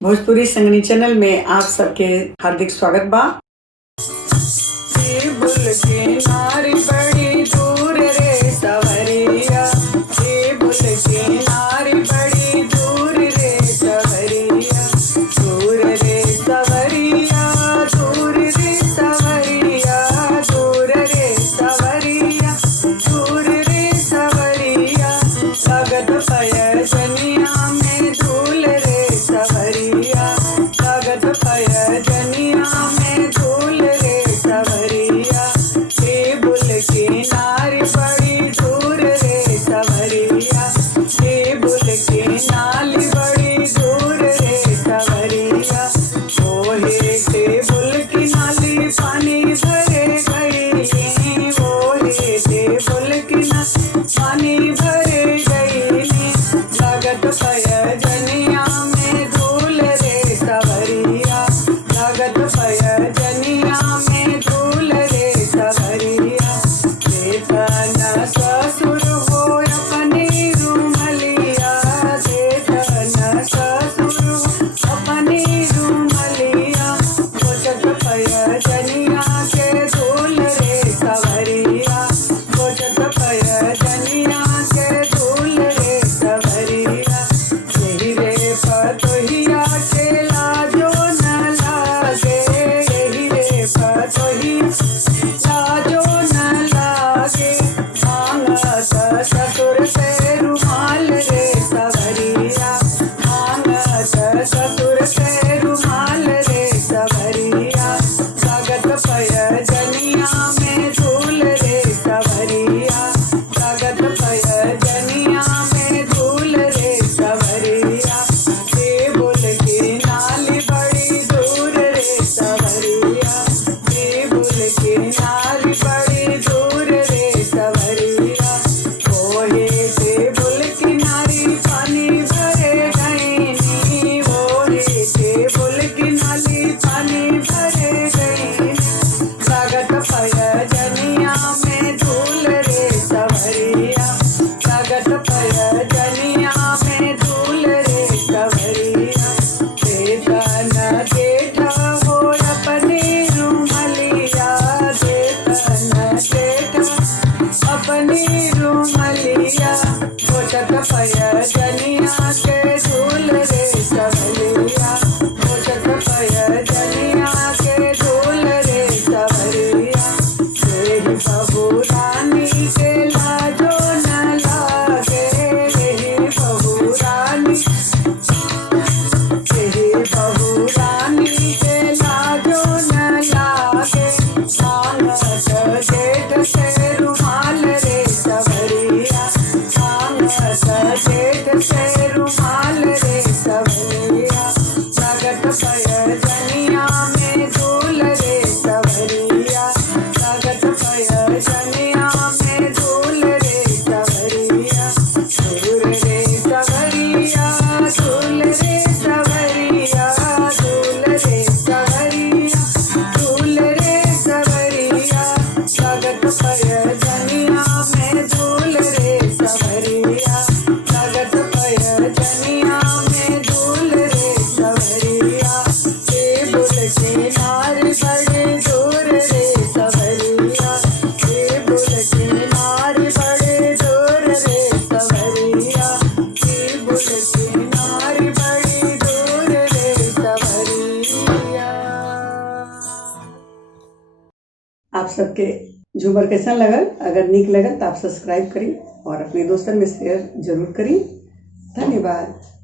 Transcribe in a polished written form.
Bhojpuri संगनी channel में आप सबके हार्दिक स्वागत बा। टेबुल के नारी बड़ी दूर रे सवरिया, टेबुल के नारी बड़ी दूर रे सवरिया, दूर रे सवरिया, दूर रे सवरिया, दूर रे सवरिया, दूर रे सवरिया, लगत पयजनिया में धूल रे सवरिया, लगत पयजनिया में धूल रे सवरिया, टेबुल के नारी बड़ी दूर रे सवरिया, टेबुल के नाली बड़ी दूर रे सवरिया, ओहे टेबुल की नाली पानी भरे गई, ओहे टेबुल की नाली पानी भरे गई, लागत पयजनिया में धूल रे सवरिया, लागत पयजनिया में धूल रे सवरिया, देतन ससुर हो अपनी रूमलिया, देतन ससुर हो अपनी रूमलिया, कोचत पयजनिया के धूल रे सवरिया, कोचत पयजनिया के धूल रे सवरिया, यही रे पतोहिया के लाजो न लागे, यही रे पतोहिया लाजो न लागे, मांगत ससुर से रुमाल रे सवरिया, मांगत ससुर से रुमाल रे सवरिया, लागत पयजनिया में धूल रे सवरिया, लागत पयजनिया में धूल रे सवरिया, टेबुल के नाली बड़ी दूर रे सवरिया, टेबुल के नाली बड़ी दूर रे सवरिया, ओहे टेबुल की नारी पानी भरे गई, ओहे टेबुल की नाली पानी भरे गई, लागत पयजनिया में धूल रे सवरिया, लागत पयजनिया में धूल रे सवरिया, देतन जेठ हो अपनी रूमलिया, देतन जेठ अपनी रूमलिया, कोचत पयजनिया के धूल रे सवरिया, कोचत पयजनिया के धूल रे सवरिया, तेरी बहू रानी के लाजो न लागे, तेरी बहू रानी, तेरी बहू रानी के लाजो न लागे, मांगत जेठ से रुमाल रे सवरिया, मांगत जेठ से रुमाल रे सवरिया, लागत पयजनिया में धूल रे सवरिया, लागत पयजनिया में धूल रे सवरिया, धूल रे सवरिया, धूल रे सवरिया, धूल रे सवरिया, धूल रे सवरिया, लागत पयजनिया में धूल रे सवरिया, लागत पयजनिया में धूल रे सवरिया, टेबुल के नारी बड़े दूर रे सवरिया, टेबुल के नारी बड़े दूर रे सवरिया, टेबुल के नारी बड़ी दूर रे सवरिया। आप सबके झूमर कैसा लगल? अगर नीक लगल तो आप सब्सक्राइब करी और अपने दोस्तन में शेयर जरूर करी। धन्यवाद।